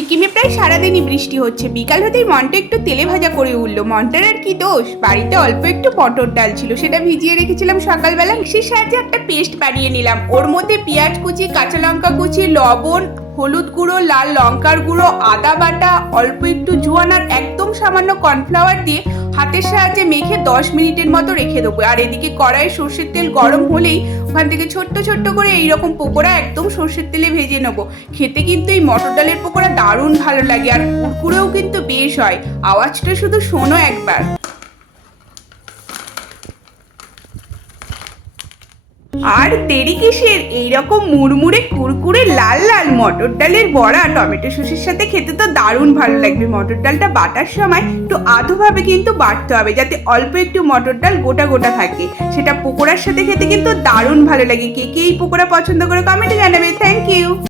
সিকিমে প্রায় সারাদিনই বৃষ্টি হচ্ছে। বিকাল হতেই মনটা একটু তেলে ভাজা করে উঠলো। মনটার আর কি দোষ, বাড়িতে অল্প একটু মটর ডাল ছিল, সেটা ভিজিয়ে রেখেছিলাম সকালবেলা। মিক্সির সাহায্যে একটা পেস্ট বানিয়ে নিলাম। ওর মধ্যে পেঁয়াজ কুচি, কাঁচা লঙ্কা কুচি, লবণ, হলুদ গুঁড়ো, লাল লঙ্কার গুঁড়ো, আদা বাটা, অল্প একটু জোয়ান আর একদম সামান্য কর্নফ্লাওয়ার দিয়ে হাতের সাহায্যে মেখে 10 মিনিটের মতো রেখে দেবো। আর এদিকে কড়াইয়ে সর্ষের তেল গরম হলেই ওখান থেকে ছোট্ট ছোট্ট করে এইরকম পকোড়া একদম সর্ষের তেলে ভেজে নেবো। খেতে কিন্তু এই মটর ডালের পকোড়া দারুণ ভালো লাগে, আর কুরকুরেও কিন্তু বেশ হয়। আওয়াজটা শুধু শোনো একবার। আর দেরি কিসের, এইরকম মুড়মুড়ে কুরকুরে লাল লাল মটর ডালের বড়া টমেটো সসের সাথে খেতে তো দারুণ ভালো লাগবে। মটর ডালটা বাটার সময় একটু আধোভাবে কিন্তু বাটতে হবে, যাতে অল্প একটু মটর ডাল গোটা গোটা থাকে। সেটা পকোড়ার সাথে খেতে কিন্তু দারুণ ভালো লাগে। কে কে এই পকোড়া পছন্দ করে কমেন্টে জানাবে। Thank you.